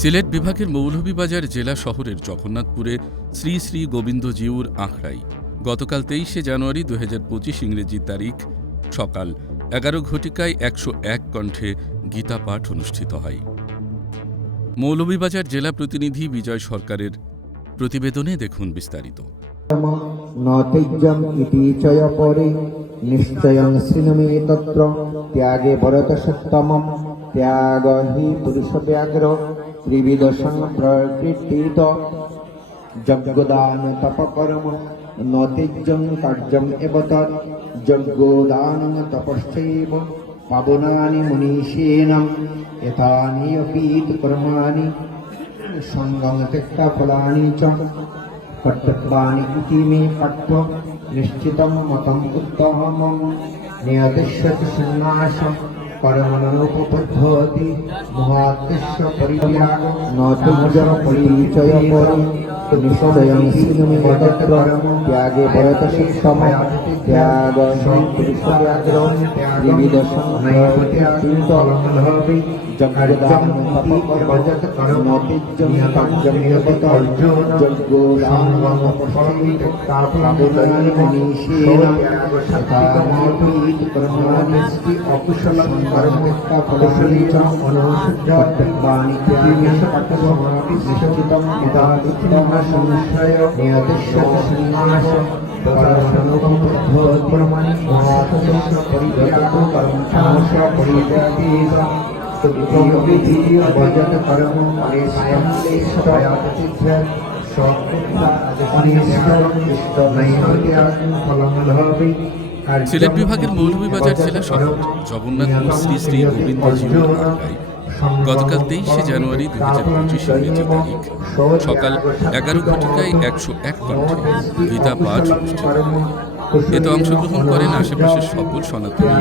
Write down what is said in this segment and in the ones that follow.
সিলেট বিভাগের মৌলভীবাজার জেলা শহরের জগন্নাথপুরে শ্রী শ্রী গোবিন্দজিউর আখড়ায় গতকাল ২৩শে জানুয়ারি ২০২৫ ইংরেজি তারিখ সকাল ১১ ঘটিকায় ১০১ কণ্ঠে গীতা পাঠ অনুষ্ঠিত হয়। মৌলভীবাজার জেলা প্রতিনিধি বিজয় সরকারের প্রতিবেদনে দেখুন বিস্তারিত। নিশ্চয়ং শ্রীনমে তত্র ত্যাগে ভরত সত্তমম ত্যাগ হি পুরুষ ব্যাঘ্র ত্রিবিধ সংপ্রকৃতিত যজ্ঞদান তপকর্ম নতিজ্যং কার্যম এব তৎ যজ্ঞদান তপশ্চৈব পাবনানি মুনীশেনম এতানি অপি কর্মাণি সঙ্গম ত্যক্তা ফলানি চ কর্তব্যানি ইতি মে পট্য নিশ্চিতম মতম উত্তমম নিয়তিষ্যতি সন্ন্যাসম কর্মণোপপদ্ধতি মহাত্মস্য পরিত্যাগ নতুজ্জম পরিচয় পরম নিশ্চয়ং শ্রীনমে তত্র ত্যাগে ভরত সত্তম ত্যাগ পুরুষ ব্যাঘ্র ত্রিবিধ সংপ্রকৃতিত যজ্ঞদান তপকর্ম নতিজ্যং কার্যম এব তৎ যজ্ঞদান তপশ্চৈব মুনীশেনম এতানি কর্মাণি অকুশলং কর্মত্যক্তা ফলানি চ কর্তব্যানি ইতি মে পট্য নিশ্চিতম মতম সংশয় নিয়তিষ্যতি সন্ন্যাসম কর্মণোপপদ্ধতি মহাত্মস্য পরিত্যাগ কর্মণস্য পরিত্যাগেত ভজত কর্ম সিলেট বিভাগের মৌলভীবাজার জেলা শহর জগন্নাথপুর শ্রী শ্রী গোবিন্দজিউর আখড়ায় গতকাল ২৩শে জানুয়ারি ২০২৫ ইংরেজি তারিখ সকাল ১১ ঘটিকায় ১০১ কণ্ঠে গীতা পাঠ অনুষ্ঠিত হয়। এতে অংশগ্রহণ করেন আশেপাশের সকল সনাতনী।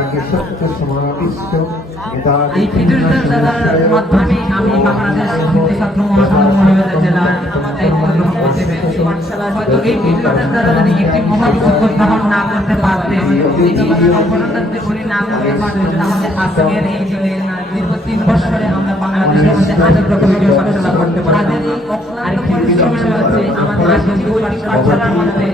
এই ভিডিওটার মাধ্যমে আমি বাংলাদেশ ছাত্র মহাসংঘ মৌলভীবাজার জেলার দায়িত্ব গ্রহণ করতে পেরেছি। হয়তো এই ভিডিওটার দ্বারা যদি একটি মহৎ গ্রহণ না করতে পারতেন, এই সংগঠনটাতে উনি না করতে পারতেন, আমাদের আজকের এই দীর্ঘ ৩ বছরে আমরা বাংলাদেশের মধ্যে অনেক রকম ভিডিও পাঠশালা করতে পারি। আরেকটি বিষয় হচ্ছে আমাদের পাঠশালার মধ্যে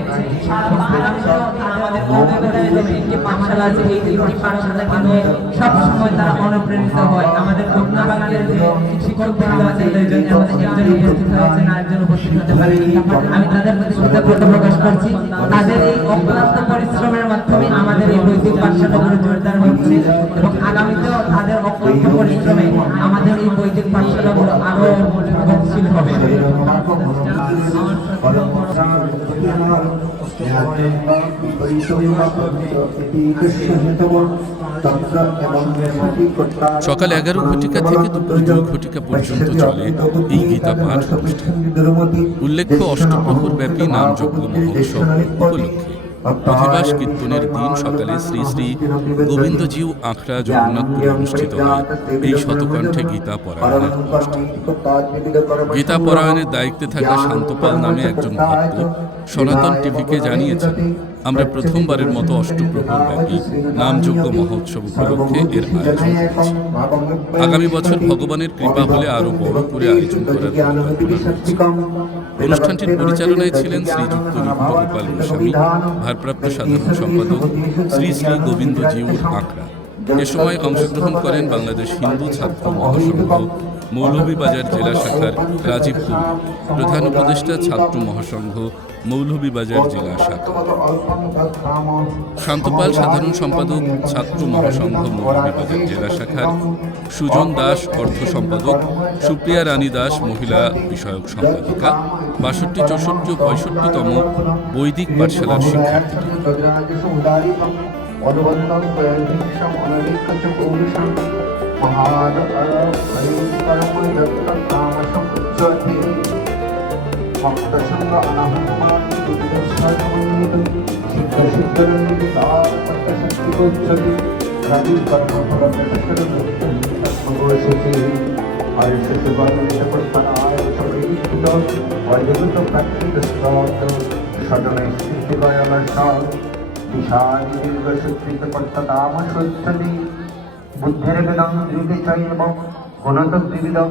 আমাদের মৌলভীবাজারের একটি পাঠশালা আছে, এই ৩টি পাঠশালাকে নিয়ে সবসময় তারা অনুপ্রাণিত হয়। আমাদের খুলনা বাগানের যে শিক্ষক বৃন্দ আছে, দুইজন আমাদের একজন উপস্থিত হয়েছেন, আরেকজন উপস্থিত হতে পারেনি। আমি তাদের প্রতি কৃতজ্ঞতা প্রকাশ করছি। তাদের এই অক্লান্ত পরিশ্রমের মাধ্যমে আমাদের এই বৈদিক পাঠশালাগুলো জোরদার হচ্ছে এবং আগামীতেও তাদের অক্লান্ত পরিশ্রমে আমাদের এই বৈদিক পাঠশালাগুলো আরো গতিশীল হবে। সকাল ১১ ঘটিকা থেকে দুপুর ২ ঘটিকা পর্যন্ত চলে এই গীতা পাঠ অনুষ্ঠান। উল্লেখ্য অষ্টপ্রহর ব্যাপী নামযজ্ঞ মহোৎসব উপলক্ষে অধিবাস কীর্তনের দিন সকালে শ্রী শ্রী গোবিন্দজিউ আখড়া জগন্নাথপুরে অনুষ্ঠিত হয় এই শতকণ্ঠে গীতা পরায়ণের অনুষ্ঠান। গীতা পরায়ণের দায়িত্বে থাকা শান্তপাল নামে একজন ভক্ত সনাতন টিভিকে জানিয়েছেন, আমরা প্রথমবারের মতো অষ্টপ্রহর ব্যাপী নামযজ্ঞ মহোৎসব উপলক্ষে এর আয়োজন করেছি। আগামী বছর ভগবানের কৃপা হলে আরো বড় করে আয়োজন করার পরিকল্পনা রয়েছে। অনুষ্ঠানটির পরিচালনায় ছিলেন শ্রীযুক্ত নিত্যগোপাল গোস্বামী, ভারপ্রাপ্ত সাধারণ সম্পাদক শ্রী শ্রী গোবিন্দজিউর আখড়া। এ সময় অংশগ্রহণ করেন বাংলাদেশ হিন্দু ছাত্র মহাসংঘ মৌলভীবাজার জেলা শাখার রাজীব কৌর, প্রধান উপদেষ্টা ছাত্র মহাসংঘ মৌলভীবাজার জেলা শাখা, শান্তপাল সাধারণ সম্পাদক ছাত্র মহাসংঘ মৌলভীবাজার জেলা শাখার, সুজন দাস অর্থ সম্পাদক, সুপ্রিয়া রানী দাস মহিলা বিষয়ক সম্পাদিকা, ৬২, ৬৪ ও ৬৫তম বৈদিক পাঠশালার শিক্ষার্থী। বুদ্ধের বেদং ত্রিবিধ চৈব গুণত ত্রিবিধং